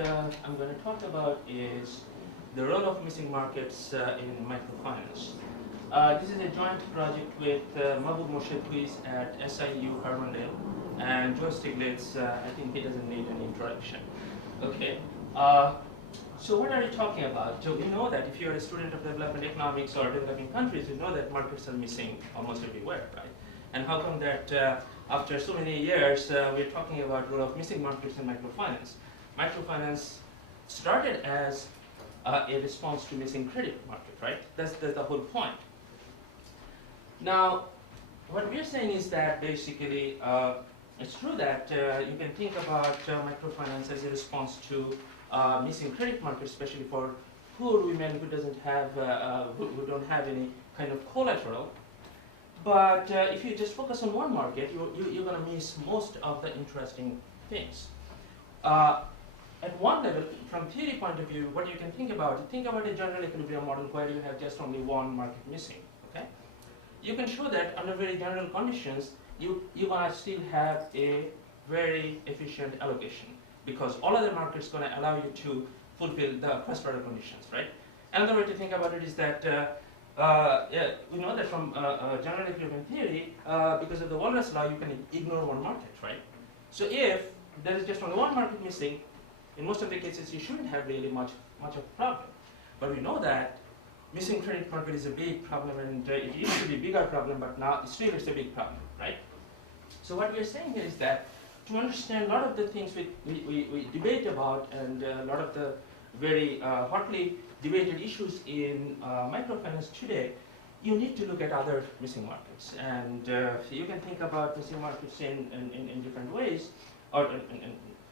I'm going to talk about is the role of missing markets in microfinance. This is a joint project with Mahbub Moshed, who is at SIU Harmondale, and Joe Stiglitz. I think he doesn't need an introduction. Okay. So what are we talking about? So we know that if you're a student of development economics or developing countries, you know that markets are missing almost everywhere, right? And how come that after so many years, we're talking about the role of missing markets in microfinance? Microfinance started as a response to missing credit market, right? That's the whole point. Now, what we're saying is that basically, it's true that you can think about microfinance as a response to missing credit market, especially for poor women who doesn't have, who don't have any kind of collateral. But if you just focus on one market, you're going to miss most of the interesting things. At one level, from theory point of view, what you can think about a general equilibrium model where you have just only one market missing. Okay, you can show that under very general conditions, you're going to still have a very efficient allocation because all other markets going to allow you to fulfill the first order conditions, right? Another way to think about it is that we know that from general equilibrium theory, because of the Walras law, you can ignore one market, right? So if there is just only one market missing, in most of the cases, you shouldn't have really much of a problem. But we know that missing credit market is a big problem, and it used to be a bigger problem, but now still it's a big problem, right? So what we're saying here is that to understand a lot of the things we debate about and a lot of the very hotly debated issues in microfinance today, you need to look at other missing markets. And you can think about missing markets in different ways, or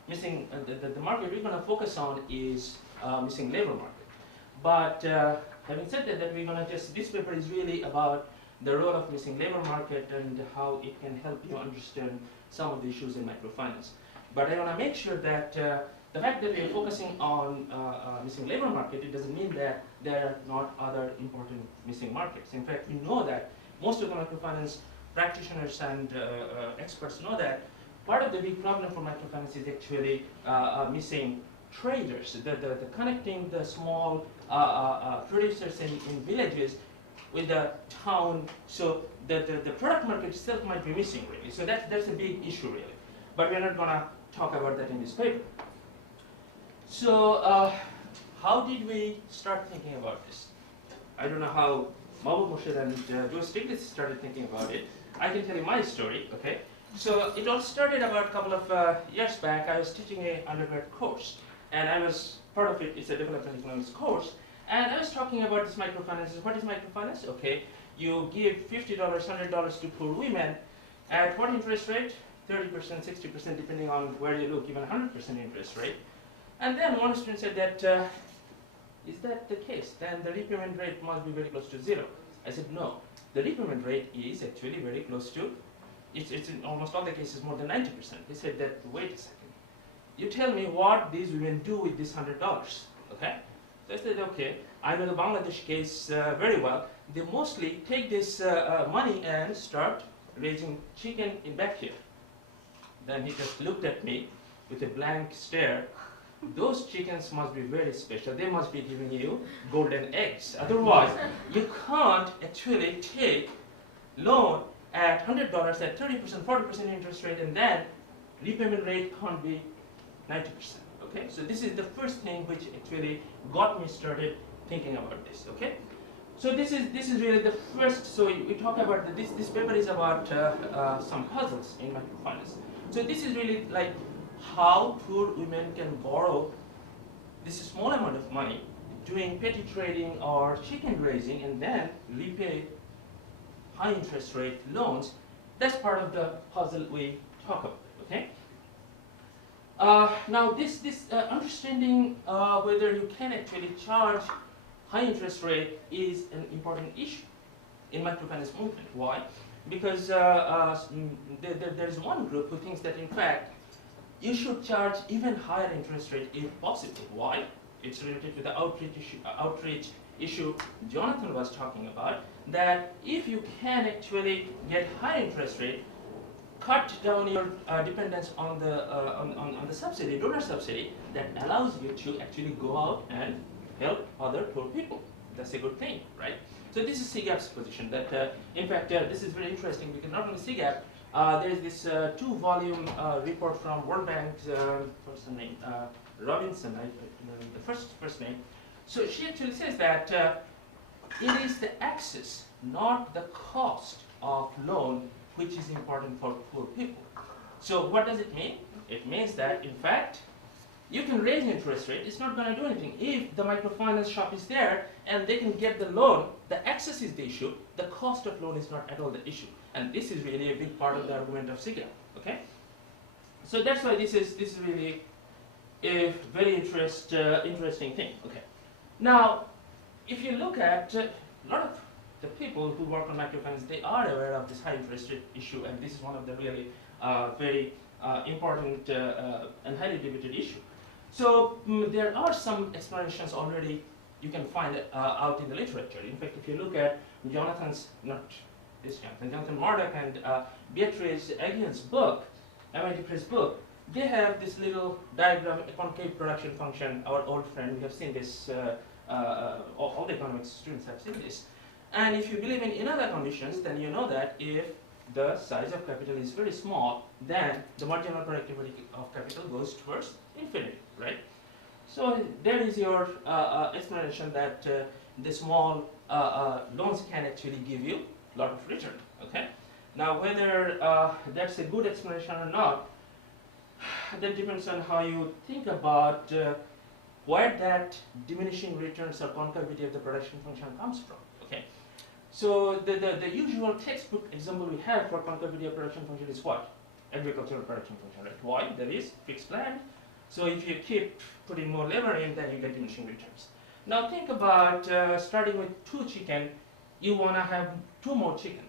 missing the market we're going to focus on is missing labor market. But having said that, we're going to this paper is really about the role of missing labor market and how it can help you understand some of the issues in microfinance. But I want to make sure that the fact that we're focusing on missing labor market, it doesn't mean that there are not other important missing markets. In fact, we know that most of the microfinance practitioners and experts know that part of the big problem for microfinance is actually missing traders, the connecting the small producers in villages with the town, so the product market itself might be missing really. So that's a big issue really. But we're not going to talk about that in this paper. So how did we start thinking about this? I don't know how Mahbub Moshed and Joe Stiglitz started thinking about it. I can tell you my story, okay? So it all started about a couple of years back. I was teaching an undergrad course, and I was part of it. It's a development economics course, and I was talking about this microfinance. What is microfinance? Okay, you give $50, $100 to poor women at what interest rate? 30%, 60%, depending on where you look, even 100% interest rate. And then one student said that, is that the case? Then the repayment rate must be very close to zero. I said no. The repayment rate is actually very close to. It's in almost all the cases more than 90%. He said that, wait a second. You tell me what these women do with this $100, okay? So I said, okay, I know the Bangladesh case very well. They mostly take this money and start raising chicken in back here. Then he just looked at me with a blank stare. Those chickens must be very special. They must be giving you golden eggs. Otherwise, you can't actually take loan at $100 at 30%, 40% interest rate, and then repayment rate can't be 90%. Okay, so this is the first thing which actually got me started thinking about this. Okay, so this is really the first. So we talk about this paper is about some puzzles in microfinance. So this is really like how poor women can borrow this small amount of money doing petty trading or chicken raising and then repay high interest rate loans. That's part of the puzzle we talk about, okay? Now this understanding whether you can actually charge high interest rate is an important issue in microfinance movement. Why? Because there's one group who thinks that in fact you should charge even higher interest rate if possible. Why? It's related to the outreach issue Jonathan was talking about, that if you can actually get high interest rate, cut down your dependence on the subsidy, donor subsidy, that allows you to actually go out and help other poor people. That's a good thing, right? So this is CGAP's position. That in fact, this is very interesting because not only CGAP, there is this 2-volume report from World Bank's person named Robinson, I don't know the first name. So she actually says that it is the access, not the cost of loan, which is important for poor people. So what does it mean? It means that, in fact, you can raise interest rate, it's not going to do anything. If the microfinance shop is there and they can get the loan, the access is the issue, the cost of loan is not at all the issue. And this is really a big part of the argument of SIGA, okay? So that's why this is really a very interesting thing, okay? Now, if you look at a lot of the people who work on microfinance, they are aware of this high interest rate issue, and this is one of the really very important and highly debated issue. So there are some explanations already you can find out in the literature. In fact, if you look at Jonathan Murdoch and Beatrice Aguillan's book, MIT Press book, they have this little diagram, a concave production function. Our old friend, we have seen this, all the economics students have seen this. And if you believe in inother conditions, then you know that if the size of capital is very small, then the marginal productivity of capital goes towards infinity, right? So there is your explanation that the small loans can actually give you a lot of return, okay? Now whether that's a good explanation or not, that depends on how you think about where that diminishing returns or concavity of the production function comes from, okay? So the usual textbook example we have for concavity of production function is what? Agricultural production function, right? Why? There is fixed land. So if you keep putting more labor in, then you get diminishing returns. Now think about starting with 2 chicken, you want to have 2 more chicken.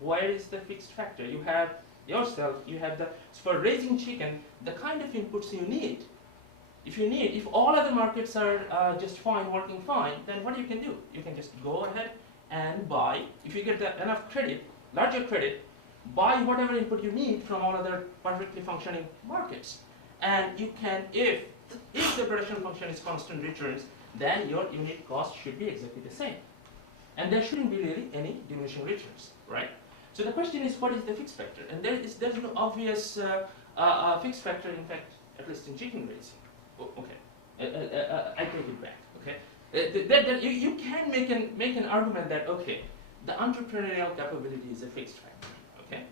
Where is the fixed factor? You have yourself, you have the, for raising chicken, the kind of inputs you need. If all other markets are just fine, working fine, then what you can do? You can just go ahead and buy, if you get enough credit, larger credit, buy whatever input you need from all other perfectly functioning markets. And you can, if the production function is constant returns, then your unit cost should be exactly the same. And there shouldn't be really any diminishing returns, right? So the question is, what is the fixed factor? And there's no obvious fixed factor, in fact, at least in chicken raising. Oh, okay, I take it back, okay? You can make an argument that, okay, the entrepreneurial capability is a fixed factor, okay?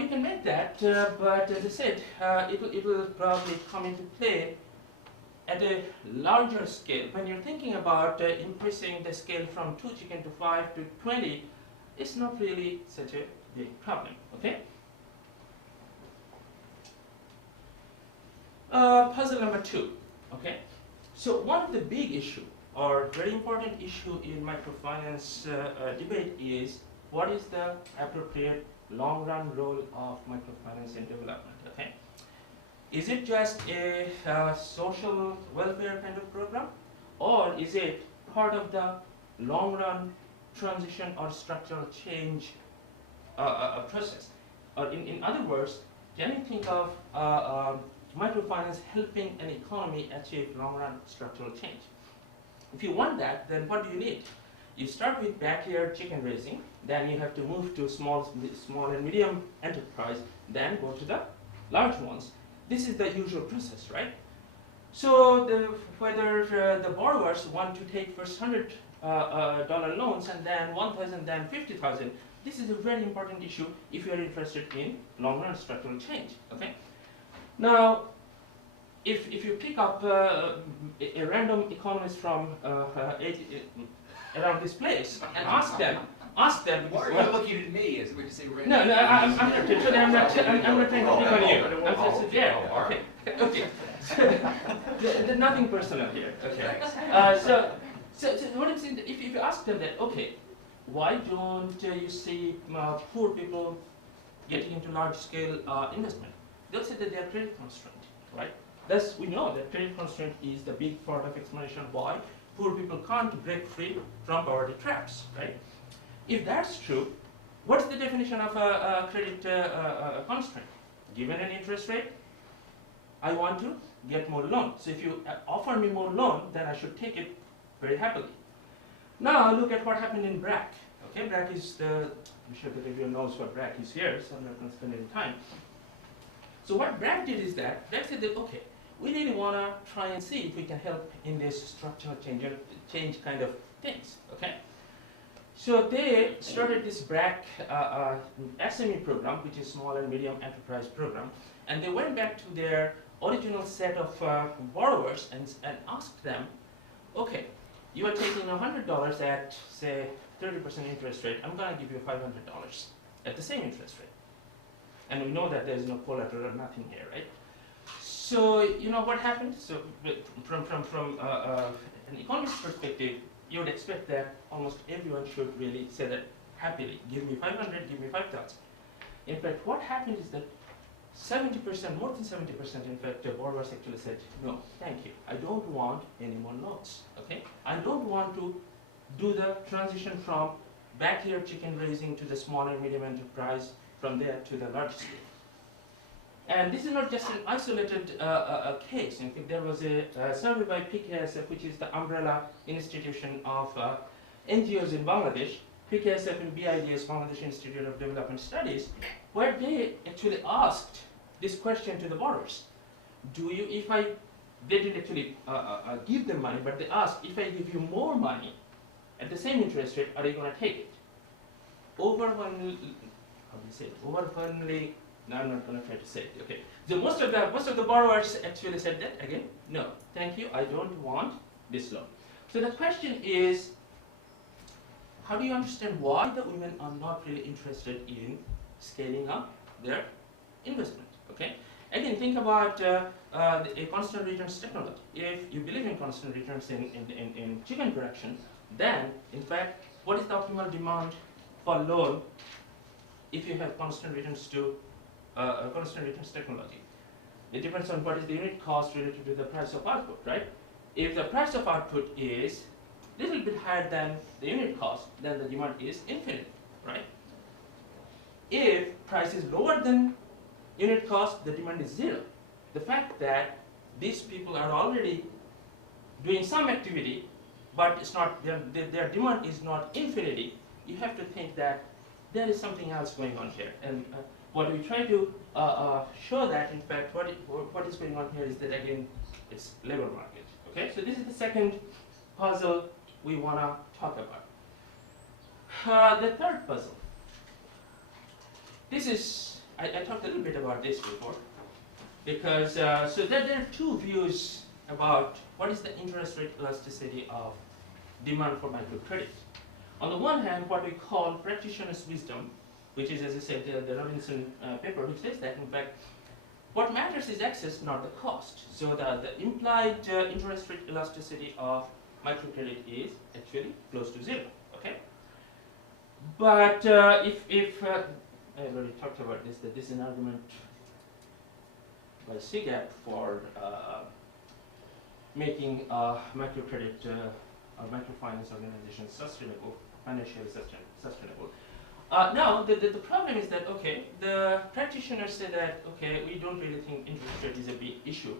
You can make that, but as I said, it will probably come into play at a larger scale. When you're thinking about increasing the scale from 2 chicken to 5 to 20, it's not really such a big problem, okay? Puzzle number 2, okay? So one of the big issue, or very important issue in microfinance debate is, what is the appropriate long-run role of microfinance in development, okay? Is it just a social welfare kind of program, or is it part of the long-run transition or structural change process? Or in other words, can you think of microfinance helping an economy achieve long-run structural change? If you want that, then what do you need? You start with backyard chicken raising, then you have to move to small and medium enterprise, then go to the large ones. This is the usual process, right? So whether the borrowers want to take first $100 loans and then 1,000, then 50,000, this is a very important issue if you are interested in long-run structural change, okay? Now, if you pick up a random economist from around this place and ask them. Why are you looking at me as we just say random? No, I'm not trying to pick on you. I'm just yeah. Okay. Nothing personal here. Okay. So what I'm saying, if you ask them that, okay, why don't you see poor people getting into large-scale investment? They'll say that they are credit constrained, right? Thus, we know that credit constraint is the big part of explanation why poor people can't break free from poverty traps, right? If that's true, What's the definition of a credit constraint? Given an interest rate, I want to get more loan. So if you offer me more loan, then I should take it very happily. Now look at what happened in BRAC. Okay, BRAC is the, I'm sure that everyone knows what BRAC is here, so I'm not going to spend any time. So what BRAC did is that, BRAC said that, okay, we really want to try and see if we can help in this structural change kind of things, okay? So they started this BRAC SME program, which is Small and Medium Enterprise Program, and they went back to their original set of borrowers and asked them, okay, you are taking $100 at, say, 30% interest rate, I'm going to give you $500 at the same interest rate. And we know that there's no collateral or nothing here, right? So, you know what happened? So, from an economist perspective, you would expect that almost everyone should really say that happily, give me 500, give me 5,000. In fact, what happened is that 70%, more than 70%, in fact, borrowers actually said, no, thank you. I don't want any more loans, okay? I don't want to do the transition from backyard chicken raising to the small and medium enterprise, from there to the large scale. And this is not just an isolated case. In fact, there was a survey by PKSF, which is the umbrella institution of NGOs in Bangladesh, PKSF and BIDS, Bangladesh Institute of Development Studies, where they actually asked this question to the borrowers. Do you, if I, they didn't actually give them money, but they asked, if I give you more money at the same interest rate, are you going to take it? Overwhelmingly, how do you say it? Overwhelmingly, no, I'm not going to try to say it. Okay. So most of the borrowers actually said that again. No, thank you. I don't want this loan. So the question is, how do you understand why the women are not really interested in scaling up their investment? Okay. Again, think about a constant returns technology. If you believe in constant returns in chicken production, then in fact, what is the optimal demand for loan if you have constant returns to constant returns technology? It depends on what is the unit cost related to the price of output, right? If the price of output is a little bit higher than the unit cost, then the demand is infinite, right? If price is lower than unit cost, the demand is zero. The fact that these people are already doing some activity, but it's not their demand is not infinity, you have to think that there is something else going on here. And what we try to show that, in fact, what is going on here is that, again, it's labor market. Okay, so this is the second puzzle we want to talk about. The third puzzle. This is, I talked a little bit about this before, because so there are two views about what is the interest rate elasticity of demand for microcredit. On the one hand, what we call practitioner's wisdom, which is, as I said, the Robinson paper, which says that, in fact, what matters is access, not the cost. So the implied interest rate elasticity of microcredit is actually close to zero. Okay. But if I already talked about this, that this is an argument by CGAP for making microcredit or microfinance organizations sustainable, financially sustainable. Now, the problem is that, okay, the practitioners say that, okay, we don't really think interest rate is a big issue.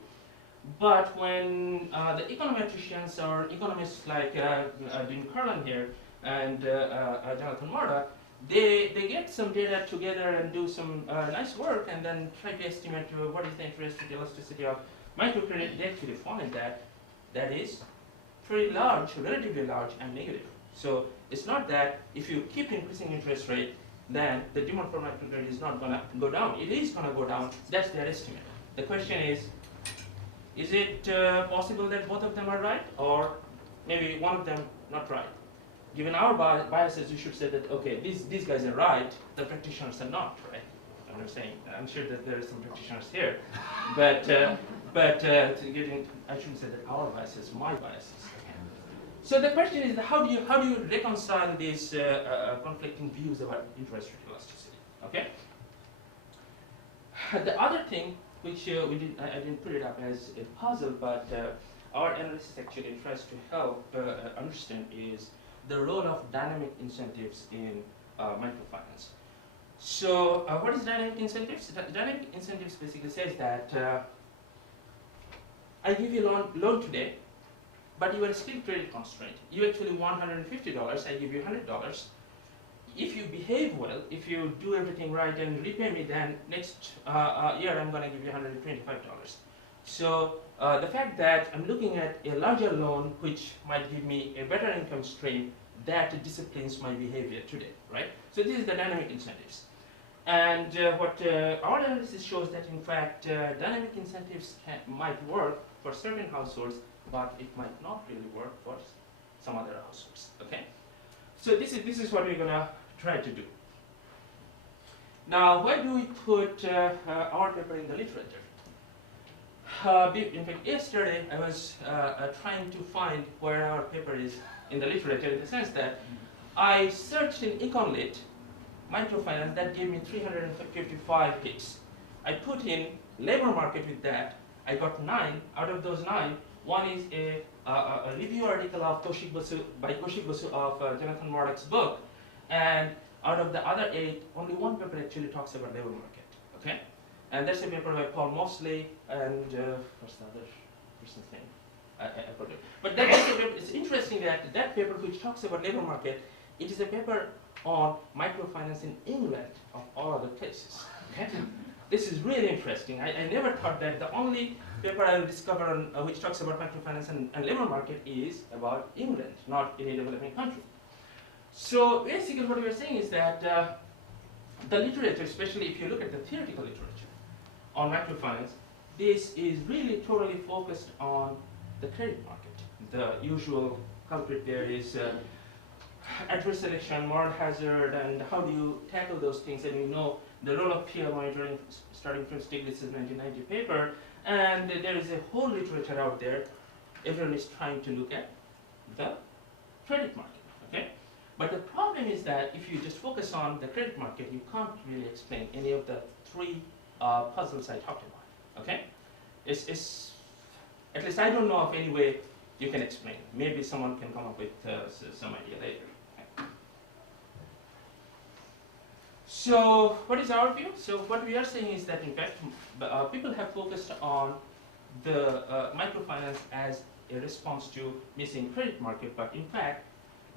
But when the econometricians or economists like Dean Carlin here and Jonathan Marda, they get some data together and do some nice work and then try to estimate what is the interest rate elasticity of microcredit, they actually find that that is pretty large, relatively large, and negative. So it's not that if you keep increasing interest rate, then the demand for microcredit is not going to go down. It is going to go down. That's their estimate. The question is it possible that both of them are right, or maybe one of them not right? Given our biases, you should say that, okay, these guys are right, the practitioners are not, right? I'm saying, I'm sure that there are some practitioners here, but I shouldn't say that our biases, my biases. So the question is, how do you reconcile these conflicting views about interest rate elasticity? Okay. The other thing, which I didn't put it up as a puzzle, but our analysis actually tries to help understand is the role of dynamic incentives in microfinance. So what is dynamic incentives? Dynamic incentives basically says that I give you a loan today, but you are still credit constrained. You actually want $150, I give you $100. If you behave well, if you do everything right and repay me, then next year I'm going to give you $125. So the fact that I'm looking at a larger loan which might give me a better income stream, that disciplines my behavior today, right? So this is the dynamic incentives. And what our analysis shows that in fact dynamic incentives might work for certain households, but it might not really work for some other households, okay? So this is what we're gonna try to do. Now, where do we put our paper in the literature? In fact, yesterday I was trying to find where our paper is in the literature, in the sense that I searched in EconLit microfinance, that gave me 355 hits. I put in labor market with that, I got 9. Out of those 9, one is a review article of Kaushik Basu, by Kaushik Basu of Jonathan Murdoch's book, and out of the other 8, only one paper actually talks about labor market. Okay, and that's a paper by Paul Mosley and what's the other person's name? I forget. But that's a paper. It's interesting that that paper, which talks about labor market, it is a paper on microfinance in England of all other places. Okay, this is really interesting. I never thought that the only paper I will discover on, which talks about microfinance and labor market is about England, not in a developing country. So basically what we are saying is that the literature, especially if you look at the theoretical literature on microfinance, this is really totally focused on the credit market. The usual culprit there is adverse selection, moral hazard, and how do you tackle those things. And we know the role of peer monitoring starting from Stiglitz's 1990 paper, and there is a whole literature out there. Everyone is trying to look at the credit market, okay? But the problem is that if you just focus on the credit market, you can't really explain any of the 3 puzzles I talked about, okay? It's at least I don't know of any way you can explain. Maybe someone can come up with some idea later. Okay. So what is our view? So what we are saying is that in fact people have focused on the microfinance as a response to missing credit market, but in fact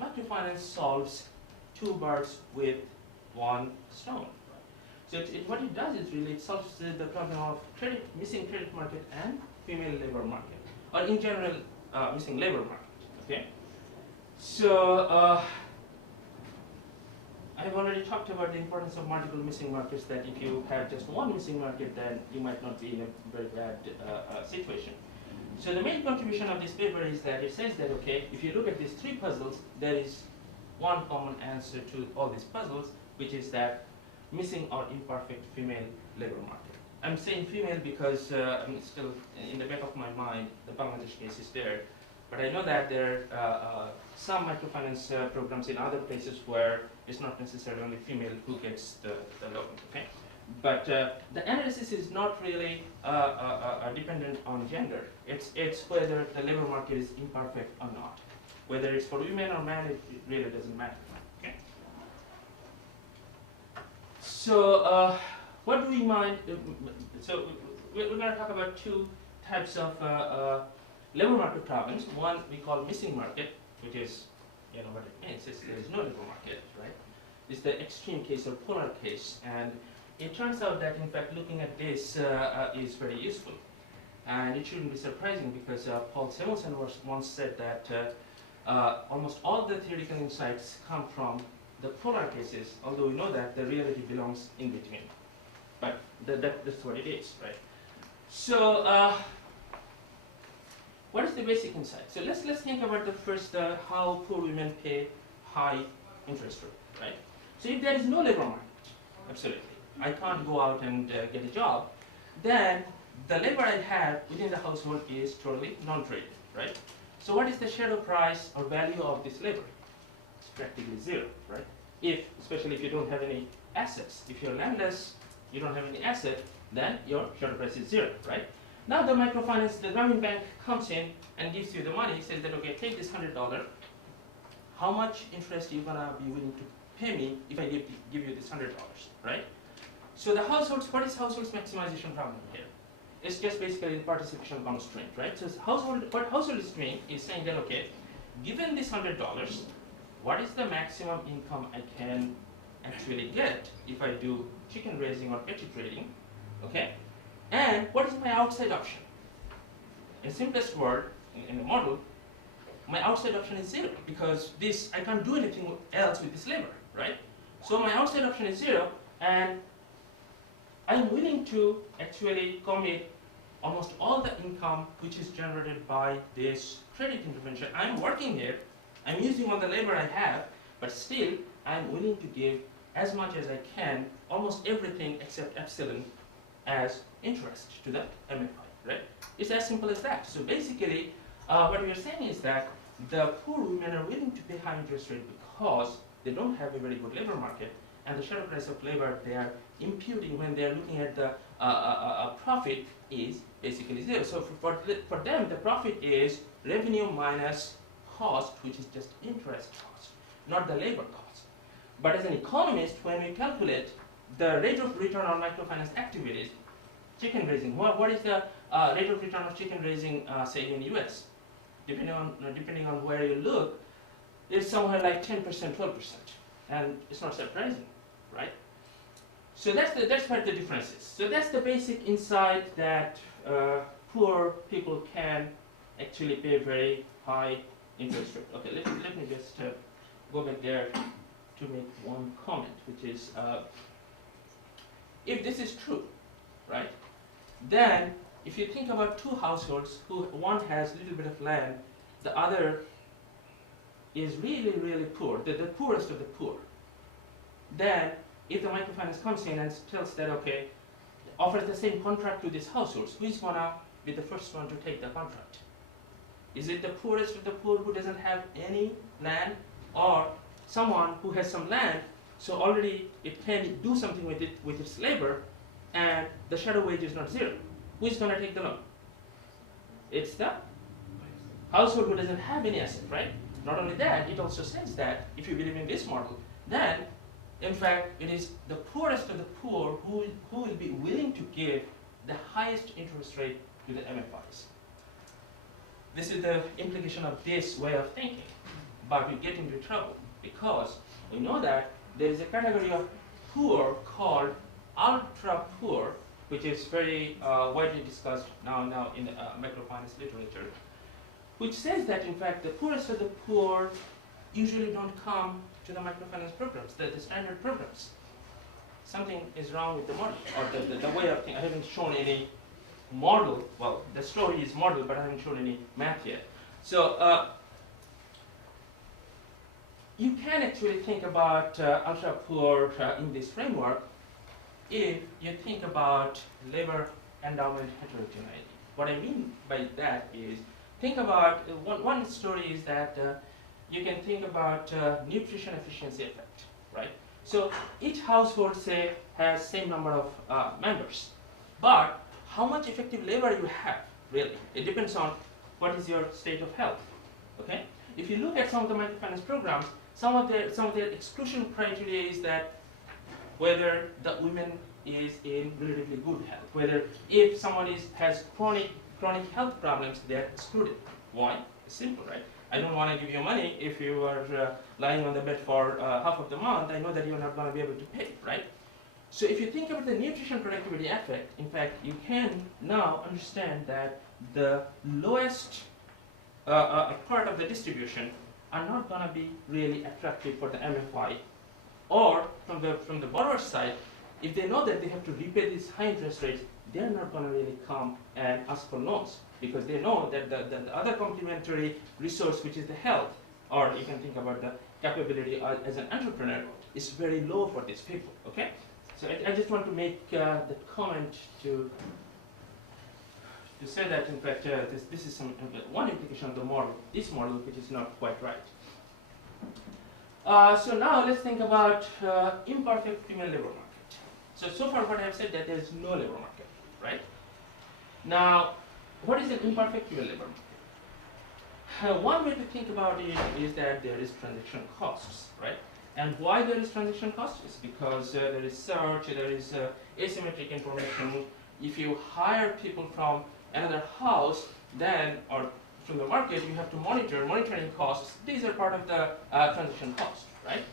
microfinance solves 2 birds with 1 stone. So what it does is really it solves the problem of missing credit market and female labor market, or in general missing labor market. Okay. So I've already talked about the importance of multiple missing markets. That if you have just 1 missing market, then you might not be in a very bad situation. So the main contribution of this paper is that it says that, okay, if you look at these 3 puzzles, there is one common answer to all these puzzles, which is that missing or imperfect female labor market. I'm saying female because I'm still in the back of my mind, the Bangladesh case is there. But I know that there are some microfinance programs in other places where it's not necessarily only female who gets the loan, okay? But the analysis is not really dependent on gender. It's whether the labor market is imperfect or not. Whether it's for women or men, it really doesn't matter. Okay. So what do we mind? So we're going to talk about 2 types of labor market problems. One we call missing market, which is, you know what it means. There is no labor market, right? It's the extreme case or polar case, and it turns out that in fact looking at this is very useful, and it shouldn't be surprising because Paul Samuelson once said that almost all the theoretical insights come from the polar cases, although we know that the reality belongs in between. But that's what it is, right? So what is the basic insight? So let's think about the first how poor women pay high interest rate, right? So if there is no labor market, absolutely, I can't go out and get a job, then the labor I have within the household is totally non-traded, right? So what is the shadow price or value of this labor? It's practically 0, right? Especially if you don't have any assets. If you're landless, you don't have any asset, then your shadow price is 0, right? Now the microfinance, the Grameen Bank comes in and gives you the money, says that, okay, take this $100, how much interest are you gonna be willing to pay me if I give you this $100, right? So the households, what is households maximization problem here? It's just basically the participation constraint, right? So what household is doing is saying that, okay, given this $100, what is the maximum income I can actually get if I do chicken raising or petty trading, okay? And what is my outside option? In simplest word, in the model, my outside option is 0 because I can't do anything else with this labor, right? So my outside option is 0, and I'm willing to actually commit almost all the income which is generated by this credit intervention. I'm working here, I'm using all the labor I have, but still I'm willing to give as much as I can, almost everything except epsilon as interest to the MFI, right? It's as simple as that. So basically, what we are saying is that the poor women are willing to pay high interest rate because they don't have a very good labor market, and the shadow price of labor they are imputing when they are looking at the profit is basically 0. So for them, the profit is revenue minus cost, which is just interest cost, not the labor cost. But as an economist, when we calculate the rate of return on microfinance activities, chicken raising, what is the rate of return of chicken raising, say in US? Depending on where you look, it's somewhere like 10%, 12%, and it's not surprising, right? So that's what the difference is. So that's the basic insight that poor people can actually pay very high interest rate. Okay, let me just go back there to make one comment, which is if this is true, right? Then if you think about two households who one has a little bit of land, the other is really, really poor, the poorest of the poor, then if the microfinance comes in and tells that, okay, offers the same contract to these households, who is gonna be the first one to take the contract? Is it the poorest of the poor who doesn't have any land, or someone who has some land, so already it can do something with it, with its labor, and the shadow wage is not 0? Who is gonna take the loan? It's the household who doesn't have any asset, right? Not only that, it also says that if you believe in this model, then in fact, it is the poorest of the poor who will be willing to give the highest interest rate to the MFIs. This is the implication of this way of thinking, but we get into trouble because we know that there is a category of poor called ultra poor, which is very widely discussed now in microfinance literature, which says that in fact the poorest of the poor usually don't come to the microfinance programs, the standard programs. Something is wrong with the model, or the way of thinking. I haven't shown any model. Well, the story is model, but I haven't shown any math yet. So you can actually think about ultra poor in this framework if you think about labor endowment heterogeneity. What I mean by that is, think about one story is that you can think about nutrition efficiency effect, right? So each household, say, has same number of members, but how much effective labor you have, really, it depends on what is your state of health, okay? If you look at some of the microfinance programs, some of their exclusion criteria is that whether the woman is in relatively good health, whether if someone has chronic health problems, they are excluded. Why? It's simple, right? I don't want to give you money if you are lying on the bed for half of the month. I know that you're not going to be able to pay, right? So if you think about the nutrition productivity effect, in fact, you can now understand that the lowest part of the distribution are not going to be really attractive for the MFI, or from the borrower's side, if they know that they have to repay these high interest rates, they're not going to really come and ask for loans, because they know that the other complementary resource, which is the health, or you can think about the capability as an entrepreneur, is very low for these people, okay? So I just want to make the comment to say that, in fact, this is one implication of the model, this model, which is not quite right. So now let's think about imperfect female labor market. So far what I have said that there is no labor market, right? Now, what is an imperfect female labor market? One way to think about it is that there is transaction costs, right? And why there is transaction cost is because there is search, there is asymmetric information. If you hire people from another house, then, or from the market, you have to monitoring costs. These are part of the transaction cost, right?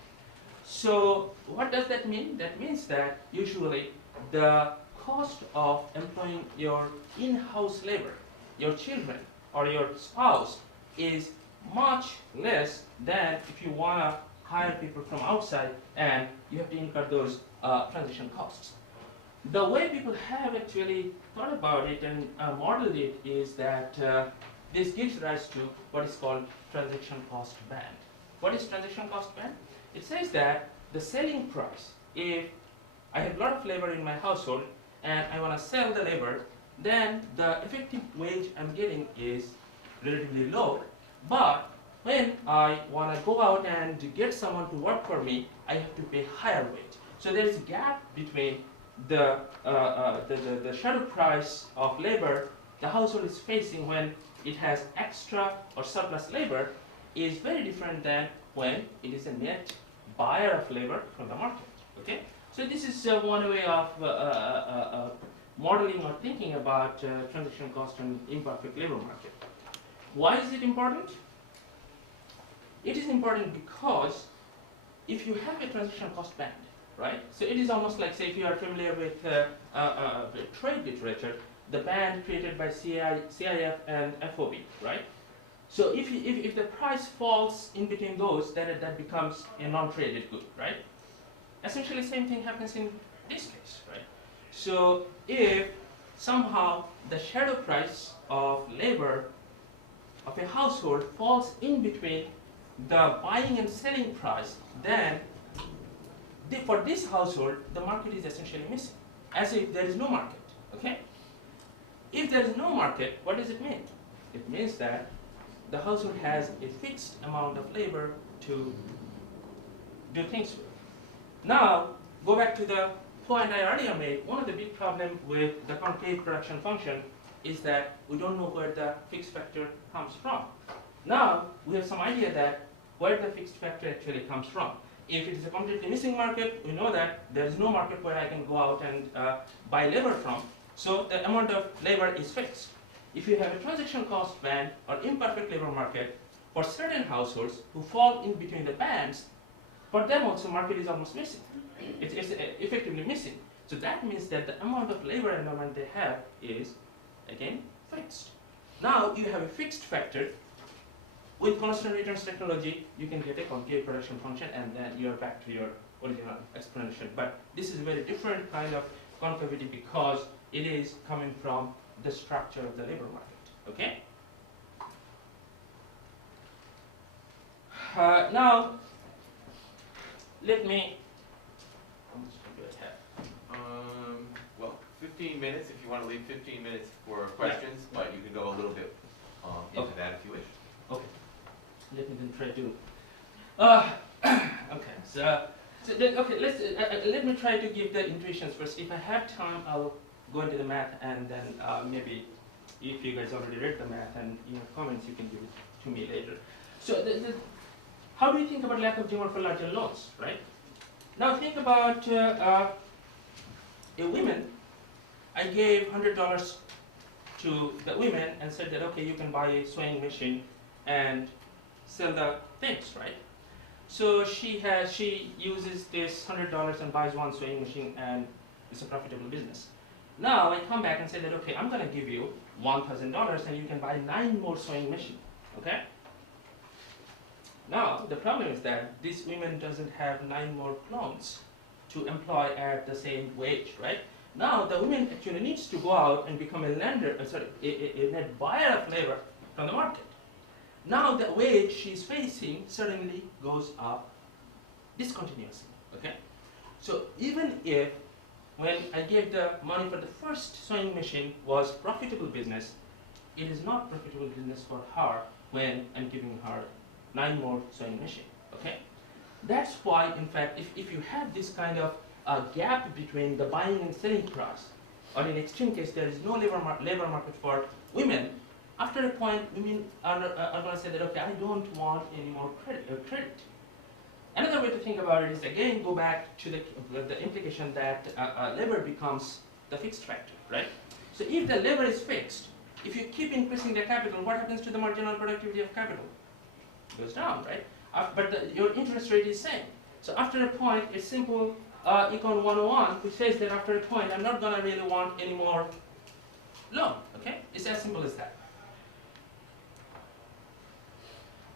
So what does that mean? That means that usually the cost of employing your in-house labor, your children or your spouse, is much less than if you want to hire people from outside and you have to incur those transaction costs. The way people have actually thought about it and modeled it is that this gives rise to what is called transaction cost band. What is transaction cost band? It says that the selling price, if I have a lot of labor in my household and I want to sell the labor, then the effective wage I'm getting is relatively low. But when I want to go out and get someone to work for me, I have to pay higher wage. So there is a gap between the shadow price of labor the household is facing when it has extra or surplus labor is very different than when it is a net buyer of labor from the market. Okay, so this is one way of modeling or thinking about transaction cost and imperfect labor market. Why is it important? It is important because if you have a transaction cost band, right? So it is almost like, say, if you are familiar with trade literature, the band created by CIF and FOB, right? So if the price falls in between those, then that becomes a non-traded good, right? Essentially, same thing happens in this case, right? So if somehow the shadow price of labor of a household falls in between the buying and selling price, then for this household, the market is essentially missing, as if there is no market, okay? If there is no market, what does it mean? It means that the household has a fixed amount of labor to do things with. Now, go back to the point I earlier made. One of the big problems with the concave production function is that we don't know where the fixed factor comes from. Now, we have some idea that where the fixed factor actually comes from. If it is a completely missing market, we know that there is no market where I can go out and buy labor from. So the amount of labor is fixed. If you have a transaction cost band or imperfect labor market, for certain households who fall in between the bands, for them also market is almost missing. It's effectively missing. So that means that the amount of labor environment they have is, again, fixed. Now you have a fixed factor. With constant returns technology, you can get a concave production function and then you are back to your original explanation. But this is a very different kind of concavity because it is coming from the structure of the labor market, okay? Now, let me, how much time do I have? Well, 15 minutes, if you want to leave 15 minutes for questions, but you can go a little bit into that if you wish. Okay, let me then try to, okay, so let me try to give the intuitions first. If I have time, I'll go into the math and then maybe if you guys already read the math and you have comments, you can give it to me later. So how do you think about lack of demand for larger loans, right? Now think about a woman. I gave $100 to the women and said that, okay, you can buy a sewing machine and sell the things, right? So she uses this $100 and buys one sewing machine and it's a profitable business. Now I come back and say that, okay, I'm going to give you $1,000 and you can buy 9 more sewing machines, okay? Now the problem is that this woman doesn't have 9 more clones to employ at the same wage, right? Now the woman actually needs to go out and become a lender, a net buyer of labor from the market. Now the wage she's facing suddenly goes up discontinuously, okay? So even if when I gave the money for the first sewing machine was profitable business, it is not profitable business for her when I'm giving her 9 more sewing machines, okay? That's why, in fact, if you have this kind of gap between the buying and selling price, or in extreme case, there is no labor market for women, after a point, women are going to say that, okay, I don't want any more credit. Another way to think about it is, again, go back to the implication that labor becomes the fixed factor, right? So if the labor is fixed, if you keep increasing the capital, what happens to the marginal productivity of capital? It goes down, right? But your interest rate is same. So after a point, it's simple Econ 101, which says that after a point, I'm not gonna really want any more loan, okay? It's as simple as that.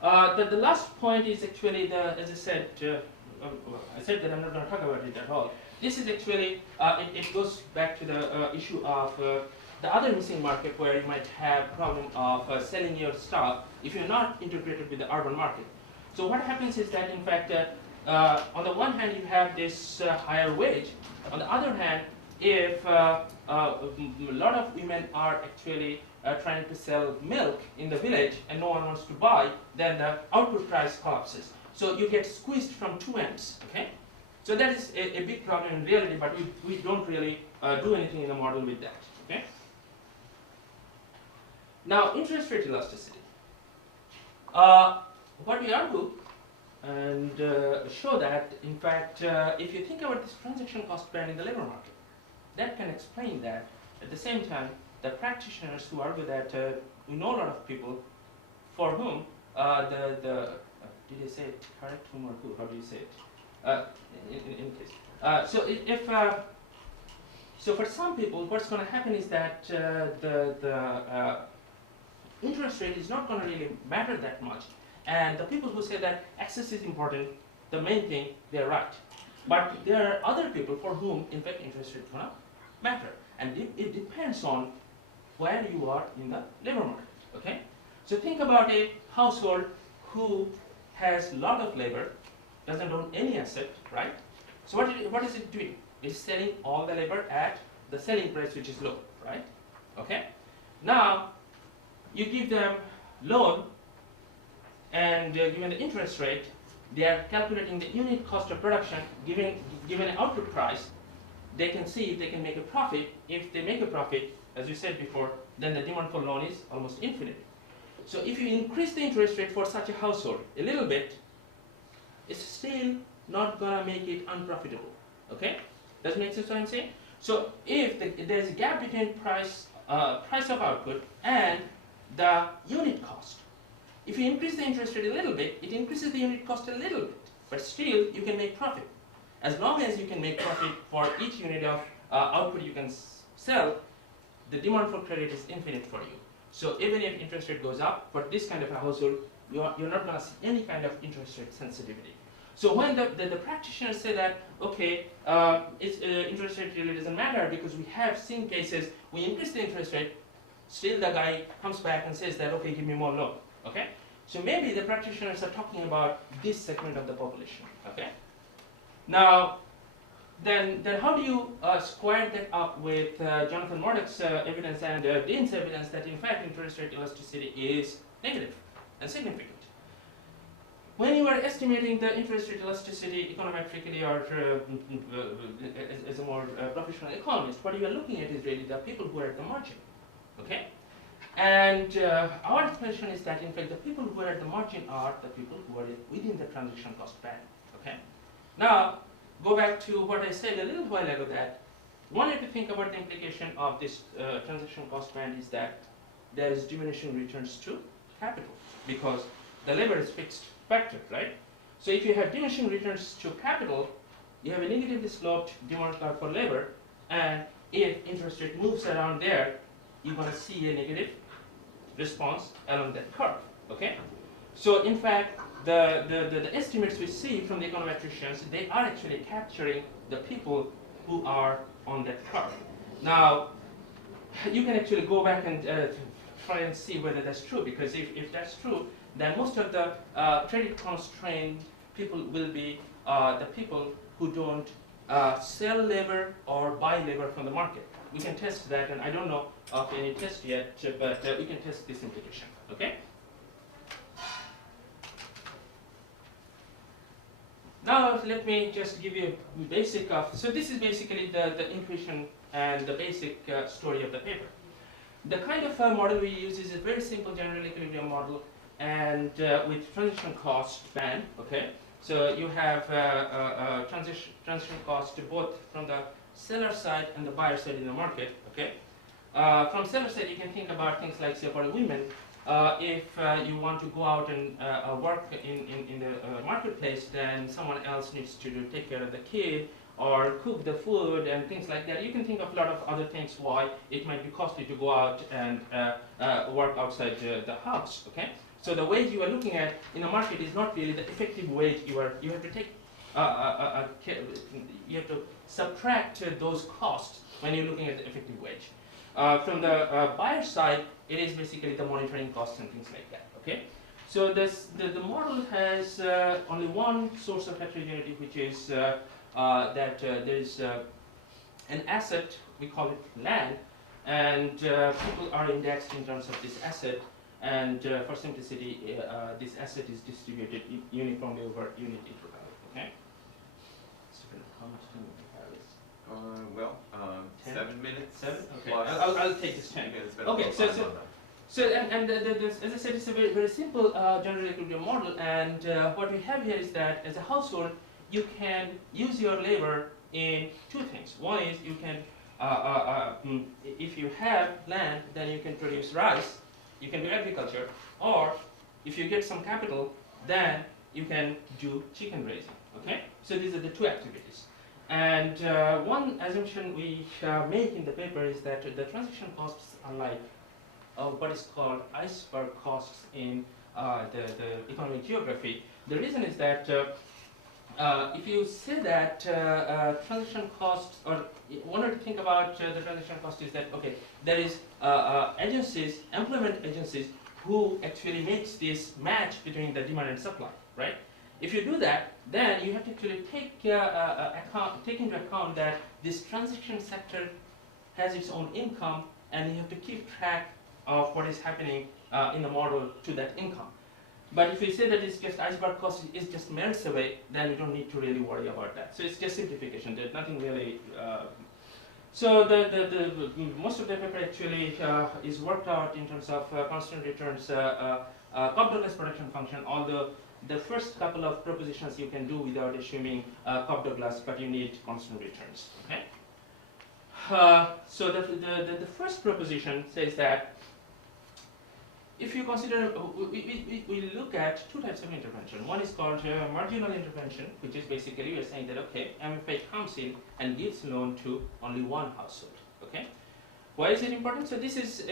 The last point is actually as I said, I said that I'm not going to talk about it at all. This is actually, it goes back to the issue of the other missing market where you might have problem of selling your stuff if you're not integrated with the urban market. So what happens is that, in fact, on the one hand, you have this higher wage. On the other hand, if a lot of women are actually trying to sell milk in the village and no one wants to buy, then the output price collapses. So you get squeezed from two ends, okay? So that is a big problem in reality, but we don't really do anything in the model with that, okay? Now, interest rate elasticity. What we argue and show that, in fact, if you think about this transaction cost band in the labor market, that can explain that. At the same time, the practitioners who argue that we know a lot of people for whom did I say it correct? Whom or who? How do you say it? In case. So for some people, what's going to happen is that the interest rate is not going to really matter that much. And the people who say that access is important, the main thing, they're right. But there are other people for whom, in fact, interest rate is going to matter. And it depends on where you are in the labor market, okay? So think about a household who has a lot of labor, doesn't own any asset, right? So what is it doing? It's selling all the labor at the selling price, which is low, right? Okay? Now, you give them loan, and given the interest rate, they are calculating the unit cost of production, given an output price. They can see if they can make a profit. If they make a profit, as you said before, then the demand for loan is almost infinite. So if you increase the interest rate for such a household a little bit, it's still not gonna make it unprofitable. Okay? Does it make sense what I'm saying? So if there's a gap between price of output and the unit cost, if you increase the interest rate a little bit, it increases the unit cost a little bit, but still you can make profit. As long as you can make profit for each unit of output you can sell, the demand for credit is infinite for you. So even if interest rate goes up, for this kind of a household, you're not going to see any kind of interest rate sensitivity. So when the practitioners say that, okay, interest rate really doesn't matter because we have seen cases, we increase the interest rate, still the guy comes back and says that, okay, give me more loan, okay? So maybe the practitioners are talking about this segment of the population, okay? Now, then how do you square that up with Jonathan Murdoch's evidence and Dean's evidence that in fact interest rate elasticity is negative and significant? When you are estimating the interest rate elasticity econometrically or as a more professional economist, what you are looking at is really the people who are at the margin, okay? And our explanation is that in fact the people who are at the margin are the people who are within the transaction cost band, okay? Now, go back to what I said a little while ago, that one way to think about the implication of this transaction cost band is that there is diminishing returns to capital because the labor is fixed factor, right? So if you have diminishing returns to capital, you have a negatively sloped demand curve for labor, and if interest rate moves around there, you're going to see a negative response along that curve, okay? So in fact, the estimates we see from the econometricians, they are actually capturing the people who are on that curve. Now, you can actually go back and try and see whether that's true, because if that's true, then most of the credit constrained people will be the people who don't sell labor or buy labor from the market. We can test that, and I don't know of any test yet, but we can test this implication, okay? Now let me just give you a basic of, so this is basically the intuition and the basic story of the paper. The kind of model we use is a very simple general equilibrium model and with transition cost band, okay? So you have transition cost both from the seller side and the buyer side in the market. Okay. From seller side, you can think about things like, say, for women, if you want to go out and work in the marketplace, then someone else needs to take care of the kid or cook the food and things like that. You can think of a lot of other things why it might be costly to go out and work outside the house. Okay. So the wage you are looking at in the market is not really the effective wage. You have to take you have to subtract those costs when you're looking at the effective wage. From the buyer side, it is basically the monitoring costs and things like that. Okay, so the model has only one source of heterogeneity, which is that there is an asset, we call it land, and people are indexed in terms of this asset. And for simplicity, this asset is distributed uniformly over unit interval. Okay. So how much time do we have? 7 minutes. 7. Okay. Plus I'll take this 10. Okay. So as I said, it's a very very simple general equilibrium model. And what we have here is that as a household, you can use your labor in two things. One is you can, if you have land, then you can produce rice. You can do agriculture, or if you get some capital, then you can do chicken raising. Okay, so these are the two activities. And one assumption we make in the paper is that the transaction costs are like what is called iceberg costs in the economic geography. The reason is that if you say that transaction costs, or one way to think about the transaction cost is that, okay, there is agencies, employment agencies, who actually makes this match between the demand and supply, right? If you do that, then you have to actually take into account that this transaction sector has its own income, and you have to keep track of what is happening in the model to that income. But if you say that it's just iceberg cost, it just melts away, then you don't need to really worry about that. So it's just simplification. There's nothing really. So the most of the paper actually is worked out in terms of constant returns, Cobb-Douglas production function. Although the first couple of propositions you can do without assuming Cobb-Douglas, but you need constant returns. Okay. So the first proposition says that if you consider, we look at two types of intervention. One is called marginal intervention, which is basically you're saying that, okay, MFA comes in and gives loan to only one household. Okay, why is it important? So this is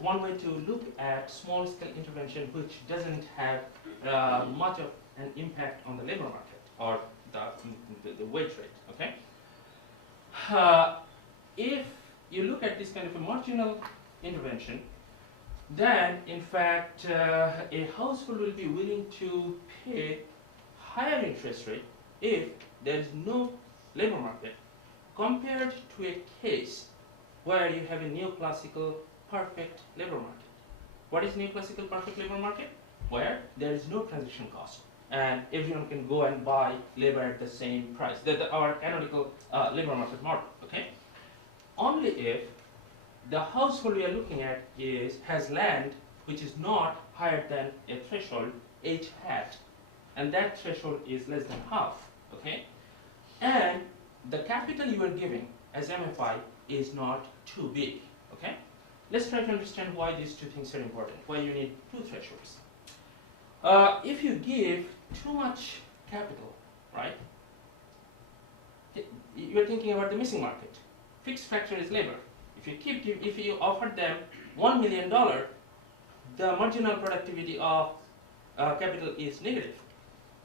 one way to look at small-scale intervention, which doesn't have much of an impact on the labor market or the wage rate. Okay, if you look at this kind of a marginal intervention, then in fact a household will be willing to pay higher interest rate if there is no labor market, compared to a case where you have a neoclassical perfect labor market. What is neoclassical perfect labor market? Where there is no transaction cost and everyone can go and buy labor at the same price. Our analytical labor market model. Okay, only if the household we are looking at has land which is not higher than a threshold H hat, and that threshold is less than half. Okay, and the capital you are giving as MFI is not too big. Okay, let's try to understand why these two things are important. Why you need two thresholds. If you give too much capital, right? You are thinking about the missing market. Fixed factor is labor. If you offer them $1 million, the marginal productivity of capital is negative.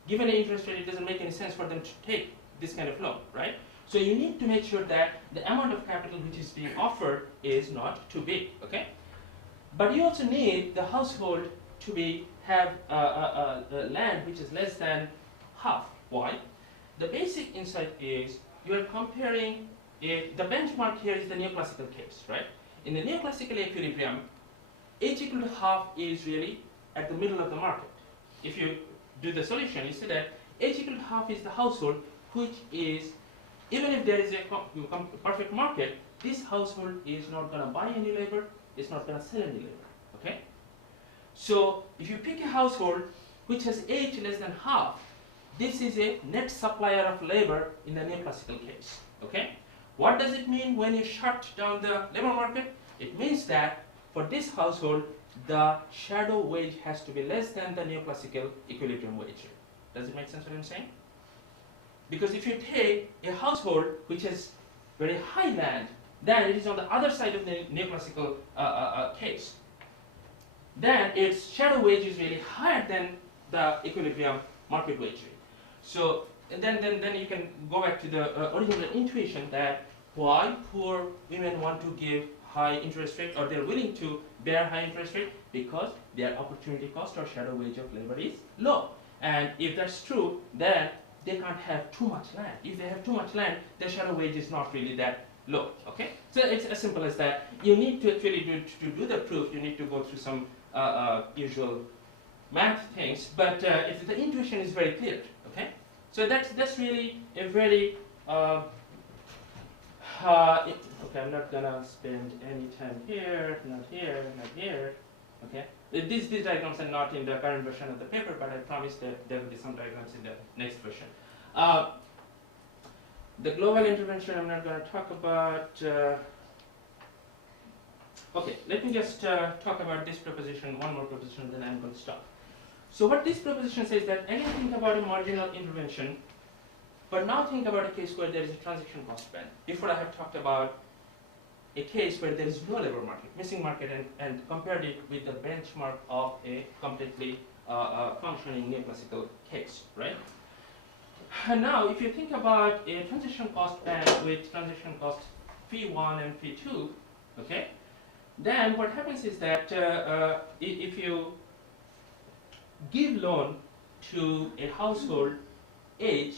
Given the interest rate, it doesn't make any sense for them to take this kind of loan, right? So you need to make sure that the amount of capital which is being offered is not too big, okay? But you also need the household to have land which is less than half. Why? The basic insight is you are comparing the benchmark here is the neoclassical case, right? In the neoclassical equilibrium, H equal to half is really at the middle of the market. If you do the solution, you see that H equal to half is the household which is, even if there is a perfect market, this household is not going to buy any labor, it's not going to sell any labor, okay? So if you pick a household which has age less than half, this is a net supplier of labor in the neoclassical case. Okay? What does it mean when you shut down the labor market? It means that for this household, the shadow wage has to be less than the neoclassical equilibrium wage rate. Does it make sense what I'm saying? Because if you take a household which has very high land, then it is on the other side of the neoclassical case, then its shadow wage is really higher than the equilibrium market wage rate. So and then you can go back to the original intuition that why poor women want to give high interest rate, or they're willing to bear high interest rate, because their opportunity cost or shadow wage of labor is low. And if that's true, then they can't have too much land. If they have too much land, their shadow wage is not really that low. Okay, so it's as simple as that. You need to actually do the proof. You need to go through some usual math things, but if the intuition is very clear. Okay, so that's really a very okay, I'm not gonna spend any time here, not here, not here. Okay, these diagrams are not in the current version of the paper, but I promise that there will be some diagrams in the next version. The global intervention I'm not gonna talk about. Okay, let me just talk about this proposition, one more proposition, then I'm going to stop. So what this proposition says that again think about a marginal intervention, but now think about a case where there is a transaction cost band. Before I have talked about a case where there is no labor market, missing market, and compared it with the benchmark of a completely functioning neoclassical case, right? And now if you think about a transaction cost band with transaction cost fee 1 and fee 2, okay, then what happens is that if you give loan to a household H,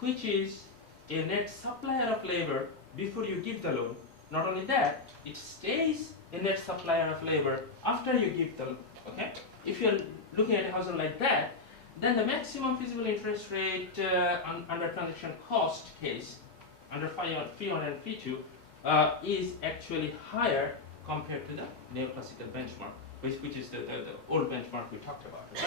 which is a net supplier of labor before you give the loan, not only that, it stays a net supplier of labor after you give the loan. Okay? If you're looking at a household like that, then the maximum feasible interest rate under transaction cost case, under fee 1 and fee 2, is actually higher compared to the neoclassical benchmark, which is the old benchmark we talked about. Okay?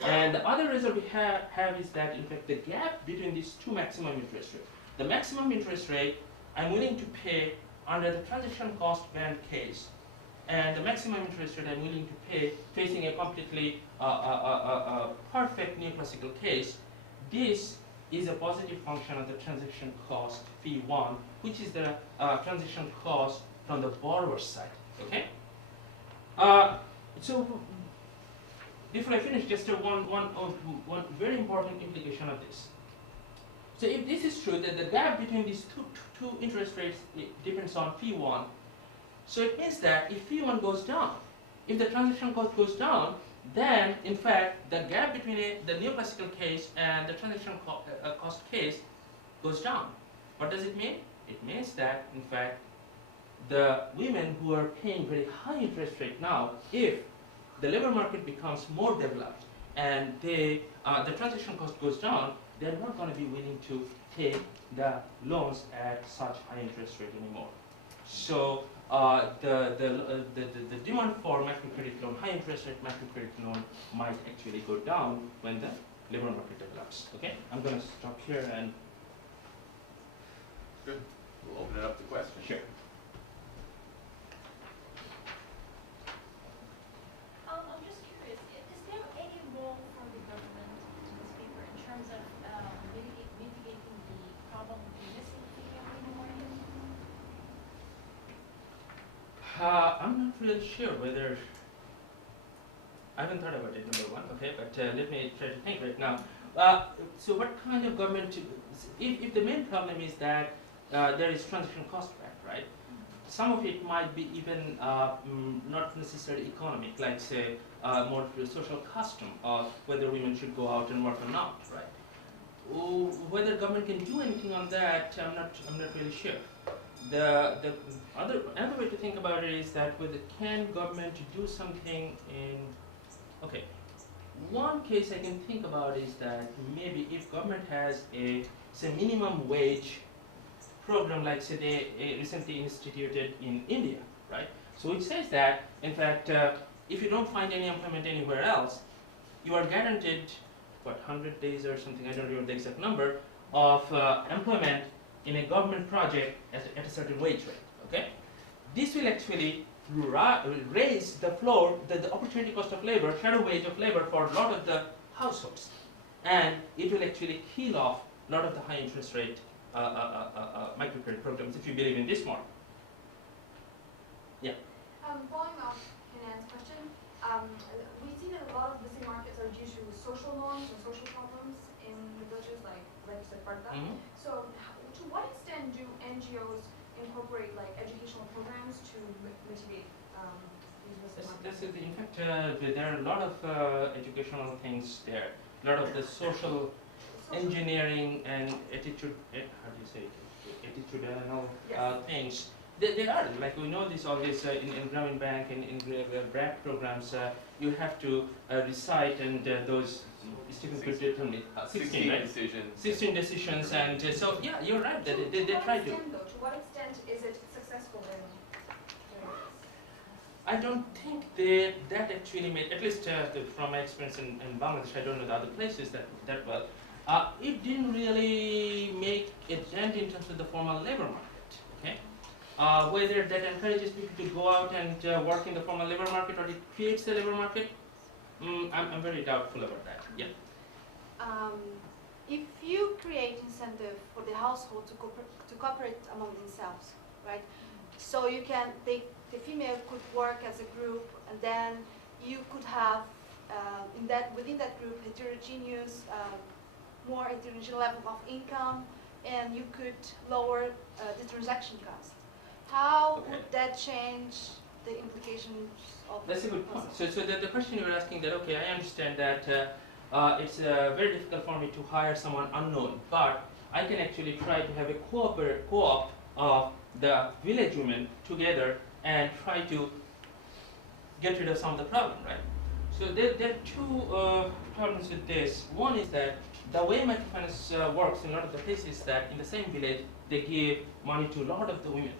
And the other result we have is that, in fact, the gap between these two maximum interest rates, the maximum interest rate I'm willing to pay under the transaction cost band case, and the maximum interest rate I'm willing to pay facing a completely perfect neoclassical case, this is a positive function of the transaction cost fee 1, which is the transaction cost from the borrower's side. Okay? So before I finish, just one very important implication of this. So if this is true, that the gap between these two interest rates depends on fee 1, so it means that if fee 1 goes down, if the transaction cost goes down, then in fact the gap between the neoclassical case and the transaction cost case goes down. What does it mean? It means that in fact the women who are paying very high interest rate now, if the labor market becomes more developed and the transaction cost goes down, they're not going to be willing to take the loans at such high interest rate anymore. So the demand for microcredit loan, high interest rate microcredit loan, might actually go down when the labor market develops. Okay, I'm going to stop here and. Good. We'll open it up to questions. Sure. I'm just curious, is there any role for the government in this paper in terms of mitigating the problem of the missing female labor market? I'm not really sure whether, I haven't thought about it, number one, okay, but let me try to think right now. So what kind of government, if the main problem is that there is transaction cost back, right? Some of it might be even not necessarily economic, like say more social custom of whether women should go out and work or not, right? Whether government can do anything on that, I'm not really sure. Another way to think about it is that whether can government do something in, okay, one case I can think about is that maybe if government has a say minimum wage program like say they recently instituted in India, right? So it says that in fact if you don't find any employment anywhere else, you are guaranteed, what, 100 days or something, I don't remember the exact number, of employment in a government project at a certain wage rate, okay? This will actually raise the floor, the opportunity cost of labor, shadow wage of labor for a lot of the households. And it will actually kill off a lot of the high interest rate microcredit programs if you believe in this model. Yeah. Following up Kenan's question, we've seen that a lot of missing markets are due to social norms and social problems in the villages, like you said, Parta. So, to what extent do NGOs incorporate like educational programs to mitigate these missing markets? In fact, there are a lot of educational things there. A lot of the social engineering and attitude, how do you say it? Attitudinal things. They are, like we know this, all this in Grameen Bank and in BRAC programs, you have to recite and those, Stephen could tell me, 16, right? decisions. 16 decisions, and so yeah, you're right, they try to. To what extent is it successful in I don't think that actually made, at least from my experience in Bangladesh, I don't know the other places that well, it didn't really make a dent in terms of the formal labor market, okay? Whether that encourages people to go out and work in the formal labor market or it creates the labor market, I'm very doubtful about that, yeah. If you create incentive for the household to cooperate among themselves, right? So you can, the female could work as a group, and then you could have within that group heterogeneous, more heterogeneous level of income, and you could lower the transaction cost. How would that change the implications of? That's a good point. So the question you're asking that, okay, I understand that it's very difficult for me to hire someone unknown, but I can actually try to have a co-op of the village women together and try to get rid of some of the problem, right? So there are two problems with this. One is that the way microfinance works in a lot of the places is that in the same village, they give money to a lot of the women.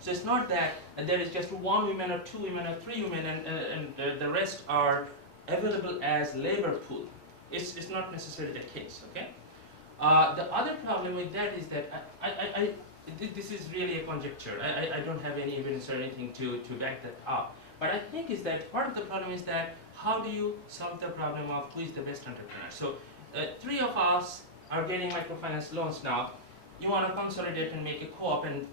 So it's not that there is just one woman or two women or three women and the rest are available as labor pool. It's not necessarily the case, okay? The other problem with that is that this is really a conjecture. I don't have any evidence or anything to back that up. But I think is that part of the problem is that how do you solve the problem of who is the best entrepreneur? So three of us are getting microfinance loans now. You want to consolidate and make a co-op, and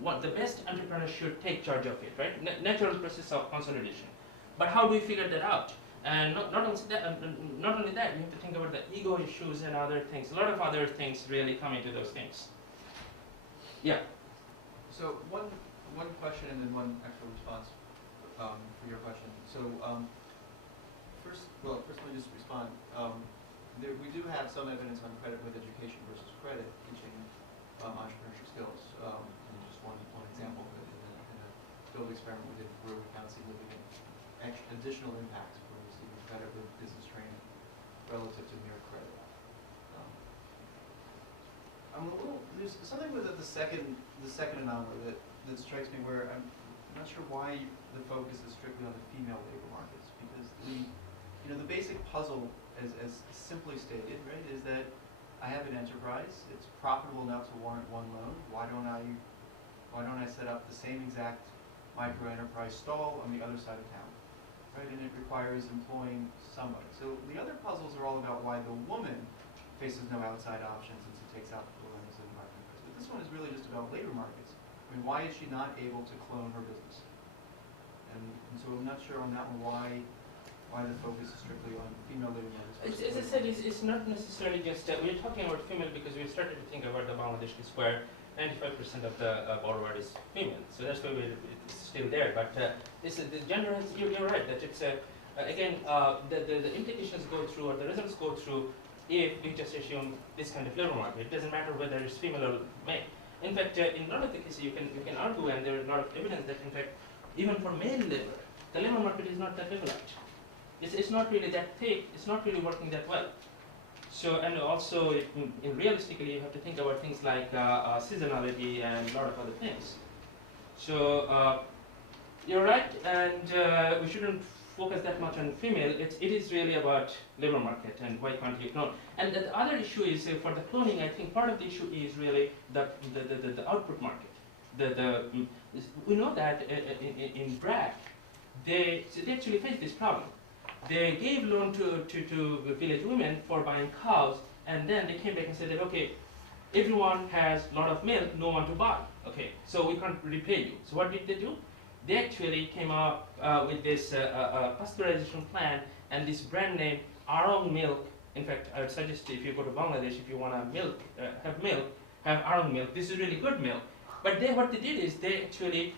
what the best entrepreneur should take charge of it, right? Natural process of consolidation. But how do we figure that out? And not only that, you have to think about the ego issues and other things. A lot of other things really come into those things. Yeah. So one question and then one actual response for your question. So first let me just respond. We do have some evidence on credit with education versus credit, teaching entrepreneurship skills. And just one example in a field experiment we did in Peru, we found significant additional impacts when receiving credit with business training relative to mere credit. There's something with the second anomaly that strikes me where I'm not sure why the focus is strictly on the female labor markets, because the basic puzzle, as simply stated, right, is that I have an enterprise, it's profitable enough to warrant one loan. Why don't I set up the same exact micro enterprise stall on the other side of town, right? And it requires employing somebody. So the other puzzles are all about why the woman faces no outside options and so takes out the lens of the market. But this one is really just about labor markets. I mean, why is she not able to clone her business? And so I'm not sure on that one why the focus is strictly on female labor markets. As I said, it's not necessarily just, we're talking about female because we started to think about the Bangladesh where 95% of the borrower is female. So that's why it's still there. But the gender, you're right, that it's, again, the implications go through or the results go through if you just assume this kind of labor market. It doesn't matter whether it's female or male. In fact, in a lot of the cases you can argue, and there is a lot of evidence that in fact, even for male labor, the labor market is not that prevalent. It's not really that thick, it's not really working that well. So, and also, realistically, you have to think about things like seasonality and a lot of other things. So, you're right, and we shouldn't focus that much on female. It is really about labor market and why can't you clone. And the other issue is for the cloning. I think part of the issue is really the output market. We know that in BRAC, they actually faced this problem. They gave loan to village women for buying cows, and then they came back and said that, okay, everyone has a lot of milk, no one to buy. Okay, so we can't repay you. So what did they do? They actually came up with this pasteurization plan and this brand name Arong milk. In fact, I would suggest if you go to Bangladesh, if you want to have Arong milk. This is really good milk. But what they did is they actually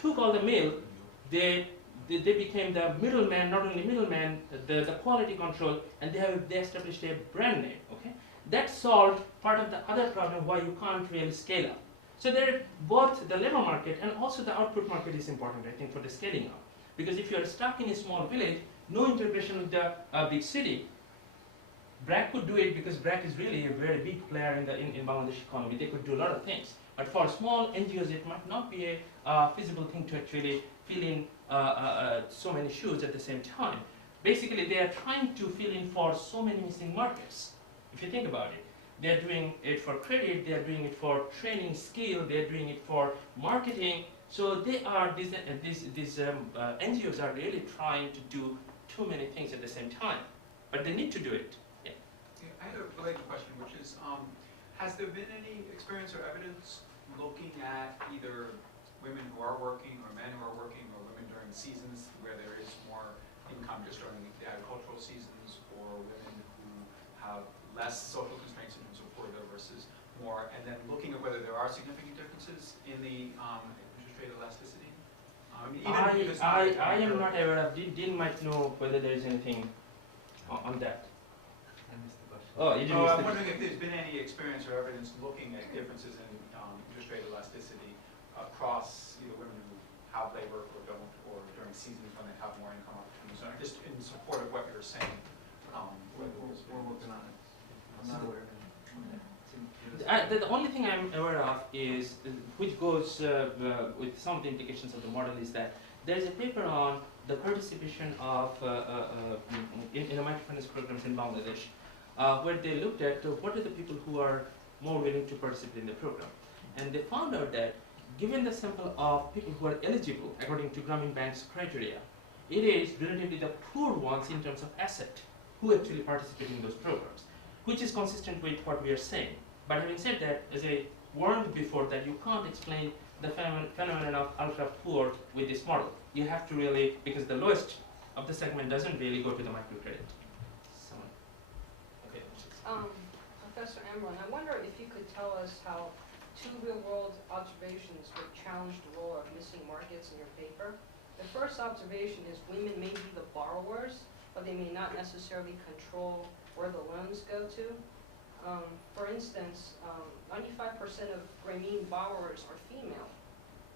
took all the milk, they became the middleman, not only middleman, the quality control, and they established a brand name. Okay, that solved part of the other problem why you can't really scale up. So there, both the labor market and also the output market is important, I think, for the scaling up. Because if you are stuck in a small village, no integration with the big city, BRAC could do it because BRAC is really a very big player in Bangladesh economy. They could do a lot of things. But for small NGOs, it might not be a feasible thing to actually fill in so many shoes at the same time. Basically, they are trying to fill in for so many missing markets, if you think about it. They are doing it for credit, they are doing it for training skill, they are doing it for marketing. So they are, these NGOs are really trying to do too many things at the same time. But they need to do it. Yeah. Yeah, I have a related question, which is, has there been any experience or evidence looking at either women who are working or men who are working or women during seasons where there is more income just during the agricultural seasons, or women who have less social constraints in terms of labor versus more, and then looking at whether there are significant differences in the interest rate elasticity? I am not aware of. Dean might know whether there is anything on that. I missed the question. Oh, you didn't. I'm wondering if there's been any experience or evidence looking at differences in interest rate elasticity across either women who have labor or don't, or during seasons when they have more income opportunities. So just in support of what you're saying. We're working on it. I'm not aware of The only thing I'm aware of is, which goes with some of the implications of the model, is that there's a paper on the participation of in the microfinance programs in Bangladesh, where they looked at what are the people who are more willing to participate in the program. And they found out that given the sample of people who are eligible according to Grameen Bank's criteria, it is relatively the poor ones in terms of asset who actually participate in those programs, which is consistent with what we are saying. But having said that, as I warned before, that you can't explain the phenomenon of ultra-poor with this model. You have to really, because the lowest of the segment doesn't really go to the microcredit. Someone? Okay. Professor Amron, I wonder if you could tell us how two real-world observations would challenge the role of missing markets in your paper. The first observation is women may be the borrowers, but they may not necessarily control where the loans go to. For instance, 95% of Grameen borrowers are female,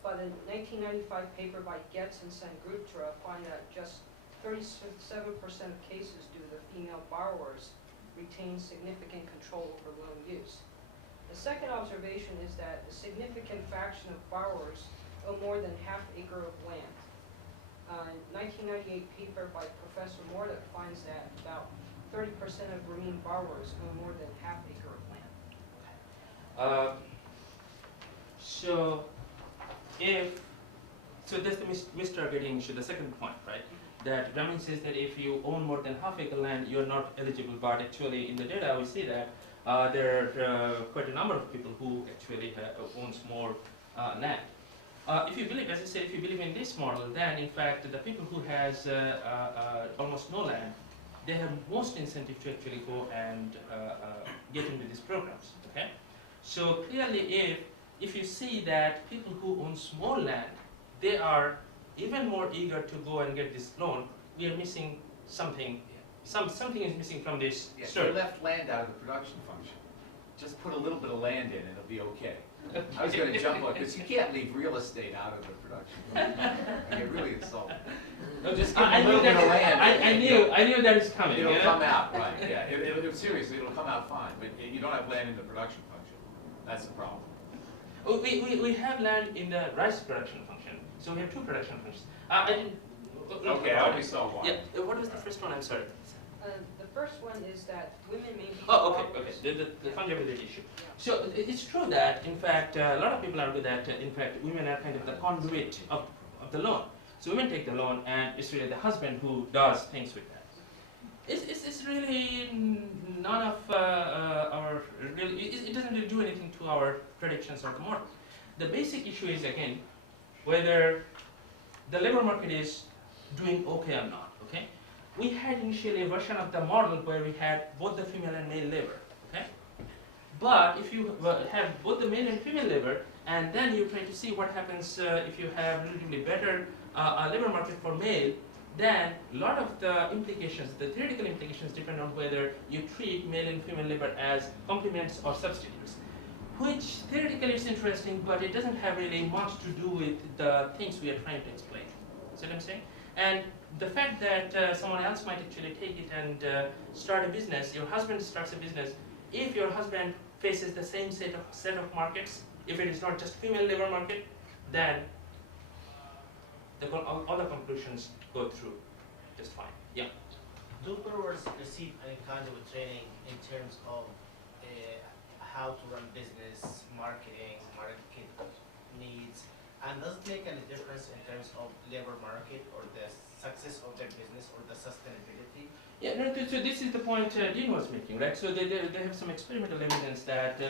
but a 1995 paper by Getz and Sangrutra find that just 37% of cases do the female borrowers retain significant control over loan use. The second observation is that a significant fraction of borrowers own more than half-acre of land. A 1998 paper by Professor Morduch finds that about 30% of Grameen borrowers own more than half-acre of land. So that's the mistargeting issue, the second point, right? That Grameen says that if you own more than half-acre land, you're not eligible, but actually in the data we see that there are quite a number of people who actually owns more land. If you believe, as I said, if you believe in this model, then in fact the people who has almost no land, they have most incentive to actually go and get into these programs. Okay, so clearly, if you see that people who own small land, they are even more eager to go and get this loan, we are missing something. Something is missing from this story. You left land out of the production function. Just put a little bit of land in, and it'll be okay. I was going to jump on, because you can't leave real estate out of the production function. I get really insulted. No, Just give a little bit of land. I knew that is coming. It'll come out, right, yeah. Seriously, it'll come out fine, but you don't have land in the production function. That's the problem. We have land in the rice production function, so we have two production functions. Okay, I only saw one. Yeah, what was the first one? I'm sorry. The first one is that women may be. Oh, okay. The fungibility issue. So it's true that, in fact, a lot of people argue that, in fact, women are kind of the conduit of the loan. So women take the loan, and it's really the husband who does things with that. It's really none of our really. It doesn't really do anything to our predictions or the model. The basic issue is again whether the labor market is doing okay or not. Okay. We had initially a version of the model where we had both the female and male labor, okay? But if you have both the male and female labor, and then you try to see what happens if you have relatively better labor market for male, then a lot of the implications, the theoretical implications, depend on whether you treat male and female labor as complements or substitutes, which theoretically is interesting, but it doesn't have really much to do with the things we are trying to explain. See what I'm saying? And the fact that someone else might actually take it and start a business, your husband starts a business, if your husband faces the same set of markets, if it is not just female labor market, then all the conclusions go through just fine. Yeah. Do borrowers receive any kind of a training in terms of how to run business, market needs, and does it make any difference in terms of labor market or the success of their business or the sustainability? Yeah, no, so this is the point Dean was making, right? So they have some experimental evidence that,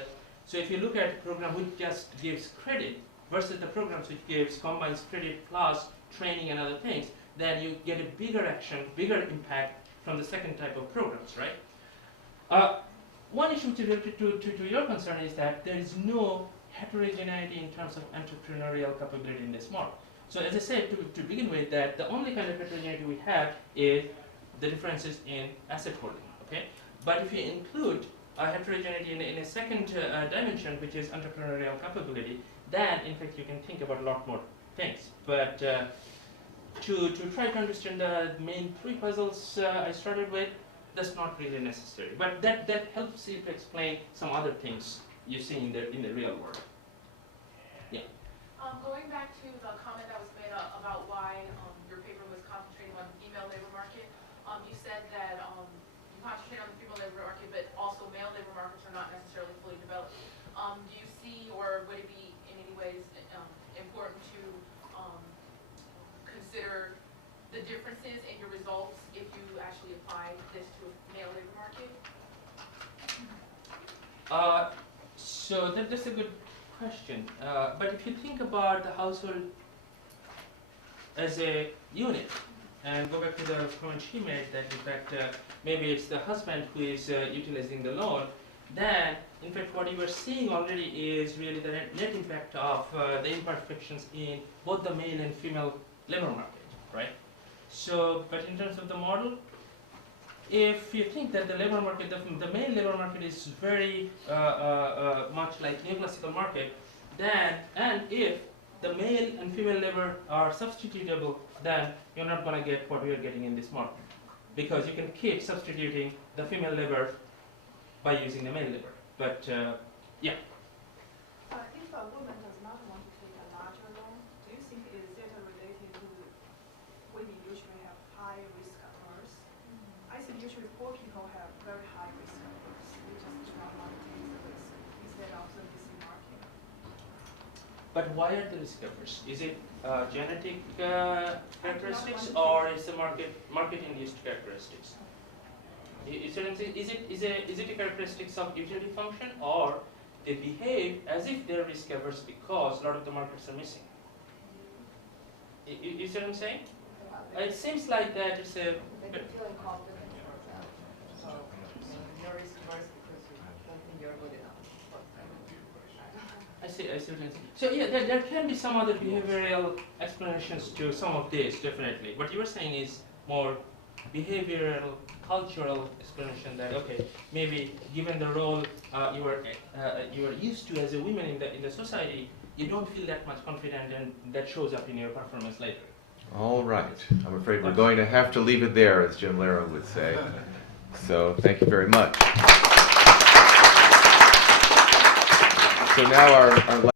so if you look at a program which just gives credit versus the programs which combines credit plus training and other things, then you get a bigger action, bigger impact from the second type of programs, right? One issue related to your concern is that there is no heterogeneity in terms of entrepreneurial capability in this model. So as I said to begin with, that the only kind of heterogeneity we have is the differences in asset holding, okay? But if you include a heterogeneity in a second dimension, which is entrepreneurial capability, then in fact you can think about a lot more things. But to try to understand the main three puzzles I started with, that's not really necessary. But that helps you to explain some other things you see in the real world. Yeah. Going back to the comment that was made about why your paper was concentrating on the female labor market, you said that you concentrate on the female labor market, but also male labor markets are not necessarily fully developed. Do you see, or would it be in any ways important to consider the differences in your results if you actually apply this to a male labor market? So that's a good question. But if you think about the household as a unit, and go back to the comment she made that in fact maybe it's the husband who is utilizing the loan, then in fact what you are seeing already is really the net impact of the imperfections in both the male and female labor market, right? So, but in terms of the model, if you think that the labor market, the male labor market is very much like neoclassical market, then, and if the male and female labor are substitutable, then you're not going to get what we are getting in this model. Because you can keep substituting the female labor by using the male labor. But, yeah. If a woman does not want to take a larger loan, do you think is it related to women usually have high risk averse? I think usually poor people have very high risk averse. They just do not want to take the risk instead of the missing market. But why are the risk averse? Is it genetic characteristics or is it market-induced characteristics? Is it a characteristics of utility function, or they behave as if they're risk averse because a lot of the markets are missing? You see what I'm saying? It seems like that it's a. They feel incompetent, for example. So you're risk averse because you don't think you're good enough. I see what you're saying. So yeah, there can be some other behavioral explanations to some of this, definitely. What you were saying is more behavioral, cultural explanation that okay, maybe given the role you are used to as a woman in the society, you don't feel that much confident, and that shows up in your performance later. All right. I'm afraid we're going to have to leave it there, as Jim Lehrer would say. So thank you very much. So now our